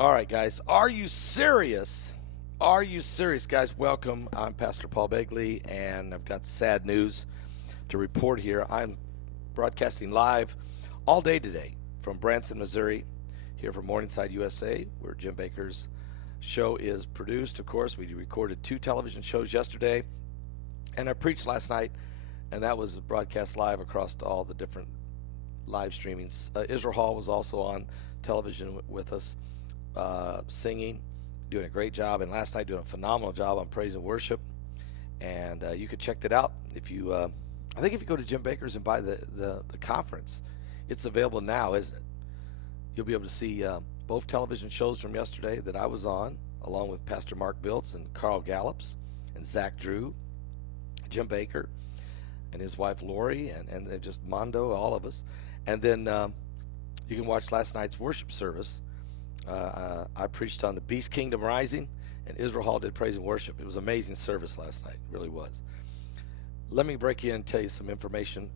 All right, guys. Are you serious? Are you serious, guys? Welcome. I'm Pastor Paul Begley, and I've got sad news to report here. I'm broadcasting live all day today from Branson, Missouri, here from Morningside, USA, where Jim Bakker's show is produced. Of course, we recorded 2 television shows yesterday, and I preached last night, and that was broadcast live across all the different live streamings. Israel Hall was also on television with us, singing, doing a great job, and last night doing a phenomenal job on praise and worship. And you can check that out if you I think if you go to Jim Bakker's and buy the conference, it's available now, isn't it? You'll be able to see both television shows from yesterday that I was on, along with Pastor Mark Biltz and Carl Gallups and Zach Drew, Jim Bakker and his wife Lori, and just Mondo, all of us. And then you can watch last night's worship service. I preached on the Beast Kingdom Rising, and Israel Hall did praise and worship. It was an amazing service last night. It really was. Let me break in and tell you some information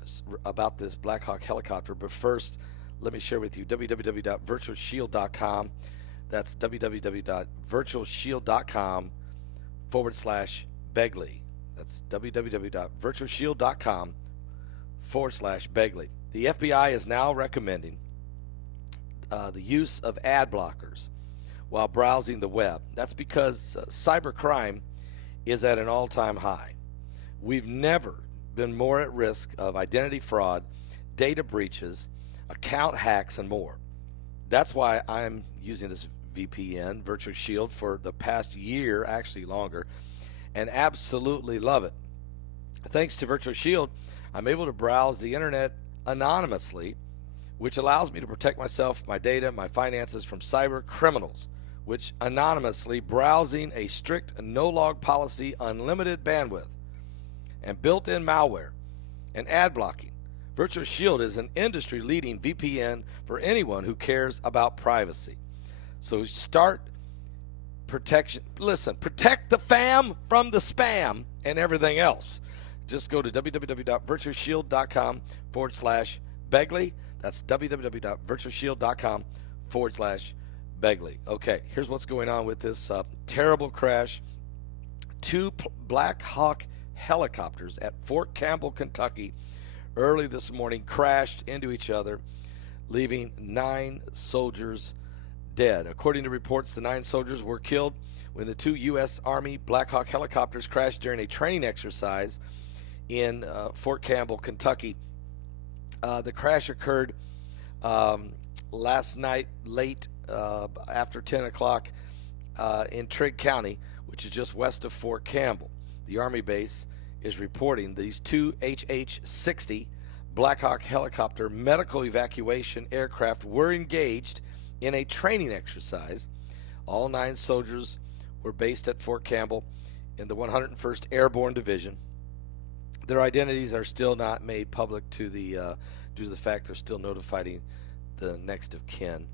about this Blackhawk helicopter. But first, let me share with you www.virtualshield.com. That's www.virtualshield.com/Begley. That's www.virtualshield.com/Begley. The FBI is now recommending the use of ad blockers while browsing the web. That's because cybercrime is at an all-time high. We've never been more at risk of identity fraud, data breaches, account hacks, and more. That's why I'm using this VPN, Virtual Shield, for the past year, actually longer, and absolutely love it. Thanks to Virtual Shield, I'm able to browse the internet anonymously, which allows me to protect myself, my data, my finances from cyber criminals, which anonymously browsing a strict no-log policy, unlimited bandwidth, and built-in malware, and ad blocking. Virtual Shield is an industry-leading VPN for anyone who cares about privacy. So start protection. Listen, protect the fam from the spam and everything else. Just go to www.virtualshield.com/Begley. That's www.virtualshield.com/Begley. Okay, here's what's going on with this terrible crash. 2 Black Hawk helicopters at Fort Campbell, Kentucky, early this morning crashed into each other, leaving 9 soldiers dead. According to reports, the 9 soldiers were killed when the 2 U.S. Army Black Hawk helicopters crashed during a training exercise in Fort Campbell, Kentucky. The crash occurred last night late after 10 o'clock in Trigg County, which is just west of Fort Campbell. The Army base is reporting these 2 HH-60 Black Hawk helicopter medical evacuation aircraft were engaged in a training exercise. All 9 soldiers were based at Fort Campbell in the 101st Airborne Division. Their identities are still not made public due to the fact they're still notifying the next of kin.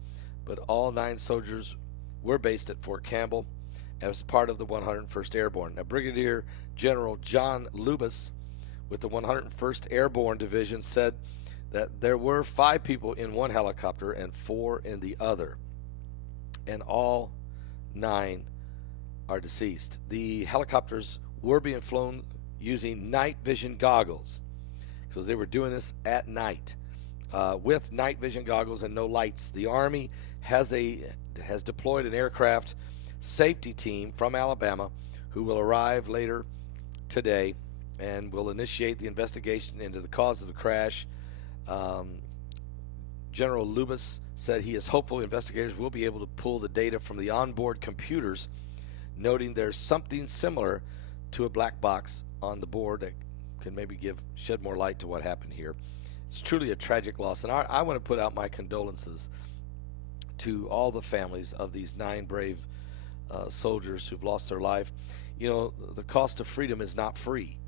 But all 9 soldiers were based at Fort Campbell as part of the 101st Airborne. Now, Brigadier General John Lubas with the 101st Airborne Division said that there were 5 people in one helicopter and 4 in the other, and all 9 are deceased. The helicopters were being flown using night vision goggles, because they were doing this at night with night vision goggles and no lights. The Army has deployed an aircraft safety team from Alabama who will arrive later today and will initiate the investigation into the cause of the crash. General Lubas said he is hopeful investigators will be able to pull the data from the onboard computers, noting there's something similar to a black box on the board that can maybe shed more light to what happened here. It's truly a tragic loss, and I want to put out my condolences to all the families of these 9 brave soldiers who've lost their life. You know, the cost of freedom is not free.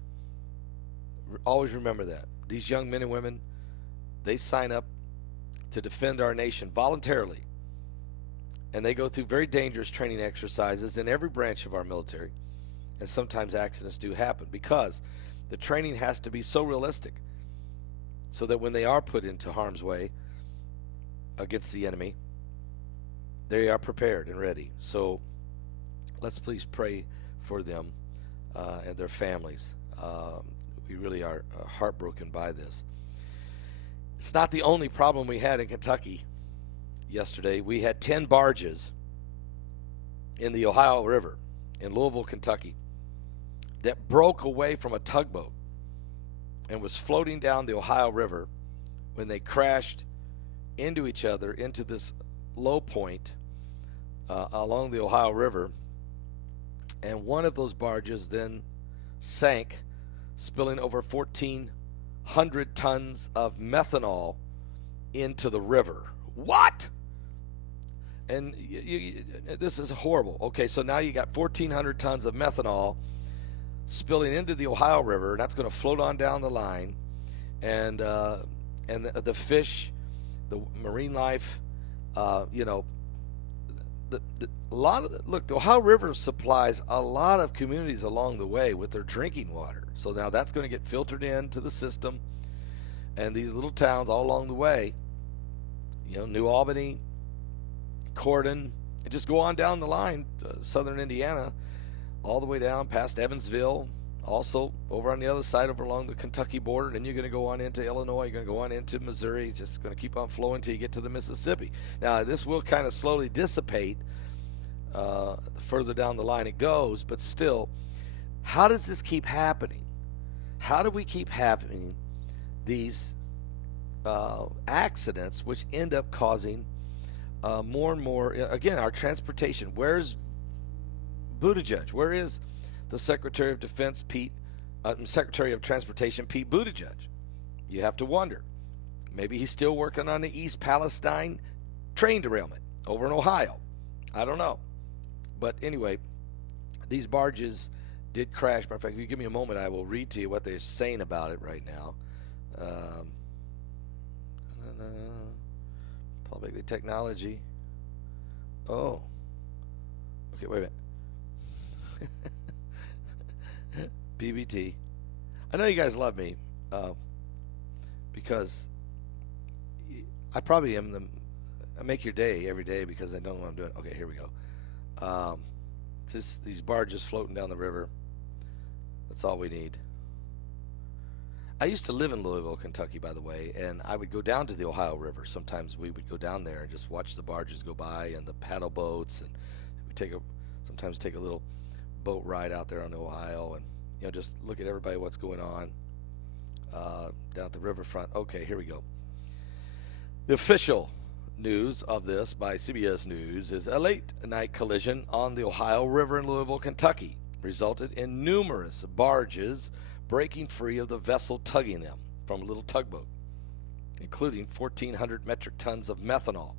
Always remember that. These young men and women, they sign up to defend our nation voluntarily, and they go through very dangerous training exercises in every branch of our military, and sometimes accidents do happen because the training has to be so realistic so that when they are put into harm's way against the enemy, they are prepared and ready. So let's please pray for them and their families. We really are heartbroken by this. It's not the only problem we had in Kentucky yesterday. We had 10 barges in the Ohio River in Louisville, Kentucky, that broke away from a tugboat and was floating down the Ohio River when they crashed into each other into this low point along the Ohio River. And one of those barges then sank, spilling over 1,400 tons of methanol into the river. What? And this is horrible. Okay, so now you got 1,400 tons of methanol spilling into the Ohio River, and that's going to float on down the line. And the fish, the marine life, a lot of the Ohio River supplies a lot of communities along the way with their drinking water. So now that's going to get filtered into the system, and these little towns all along the way, New Albany, Cordon, and just go on down the line, southern Indiana, all the way down past Evansville, also over on the other side over along the Kentucky border. And then you're going to go on into Illinois, you're going to go on into Missouri. It's just going to keep on flowing until you get to the Mississippi. Now, this will kind of slowly dissipate the further down the line it goes, but still, how does this keep happening? How do we keep having these accidents which end up causing more and more, again, our transportation? Where's Buttigieg? Where is the Secretary of Defense, Secretary of Transportation, Pete Buttigieg? You have to wonder. Maybe he's still working on the East Palestine train derailment over in Ohio. I don't know. But anyway, these barges did crash. Matter of fact, if you give me a moment, I will read to you what they're saying about it right now. Paul Begley Technology. Oh. Okay, wait a minute. BBT. I know you guys love me because I probably am I make your day every day because I know what I'm doing. Okay, here we go. These barges floating down the river. That's all we need. I used to live in Louisville, Kentucky, by the way, and I would go down to the Ohio River. Sometimes we would go down there and just watch the barges go by and the paddle boats, and we sometimes take a little boat ride out there on the Ohio, and just look at everybody, what's going on down at the riverfront. Okay, here we go. The official news of this by CBS News is a late night collision on the Ohio River in Louisville, Kentucky resulted in numerous barges breaking free of the vessel tugging them from a little tugboat, including 1,400 metric tons of methanol.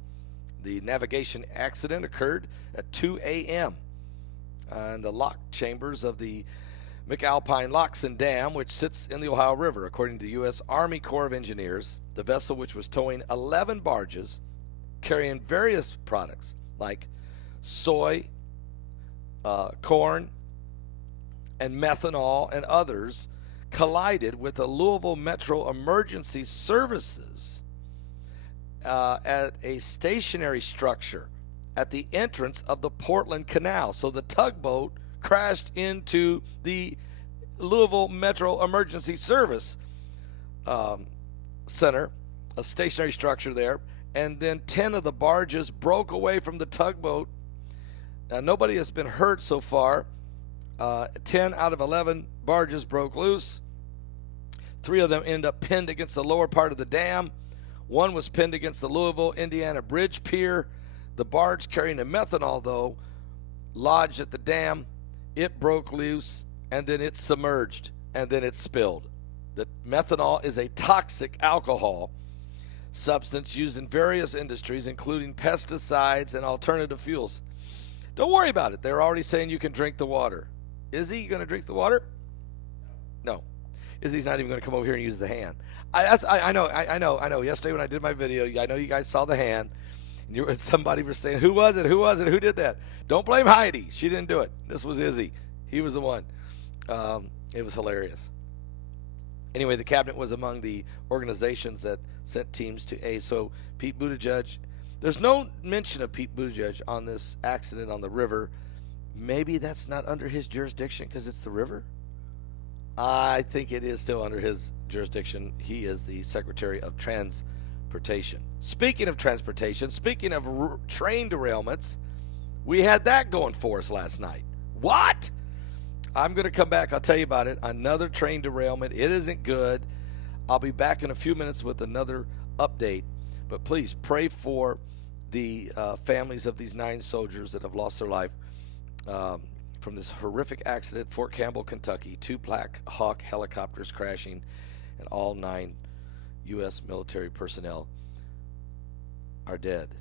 The navigation accident occurred at 2 a.m. in the lock chambers of the McAlpine Locks and Dam, which sits in the Ohio River. According to the U.S. Army Corps of Engineers, the vessel, which was towing 11 barges carrying various products like soy, corn, and methanol and others, collided with the Louisville Metro Emergency Services at a stationary structure at the entrance of the Portland Canal. So the tugboat crashed into the Louisville Metro Emergency Service Center, a stationary structure there, and then 10 of the barges broke away from the tugboat. Now, nobody has been hurt so far. 10 out of 11 barges broke loose. 3 of them end up pinned against the lower part of the dam. 1 was pinned against the Louisville, Indiana Bridge Pier. The barge carrying the methanol, though, lodged at the dam. It broke loose, and then it submerged, and then it spilled. The methanol is a toxic alcohol substance used in various industries, including pesticides and alternative fuels. Don't worry about it. They're already saying you can drink the water. Is he going to drink the water? No. Izzy's not even going to come over here and use the hand. I know. Yesterday when I did my video, I know you guys saw the hand. And somebody was saying, who was it? Who did that? Don't blame Heidi. She didn't do it. This was Izzy. He was the one. It was hilarious. Anyway, the cabinet was among the organizations that sent teams to aid. So Pete Buttigieg There's no mention of Pete Buttigieg on this accident on the river. Maybe that's not under his jurisdiction because it's the river? I think it is still under his jurisdiction. He is the Secretary of Transportation. Speaking of transportation, speaking of train derailments, we had that going for us last night. What? I'm going to come back. I'll tell you about it. Another train derailment. It isn't good. I'll be back in a few minutes with another update. But please pray for the families of these 9 soldiers that have lost their life from this horrific accident, Fort Campbell, Kentucky. 2 Black Hawk helicopters crashing, and all 9 U.S. military personnel are dead.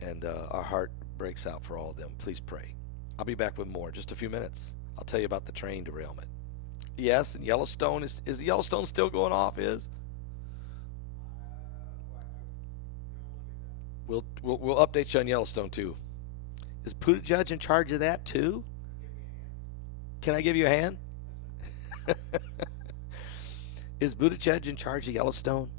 And our heart breaks out for all of them. Please pray. I'll be back with more in just a few minutes. I'll tell you about the train derailment. Yes, and Yellowstone, is Yellowstone still going off? We'll update you on Yellowstone too. Is Buttigieg in charge of that too? Can I give you a hand? Is Buttigieg in charge of Yellowstone?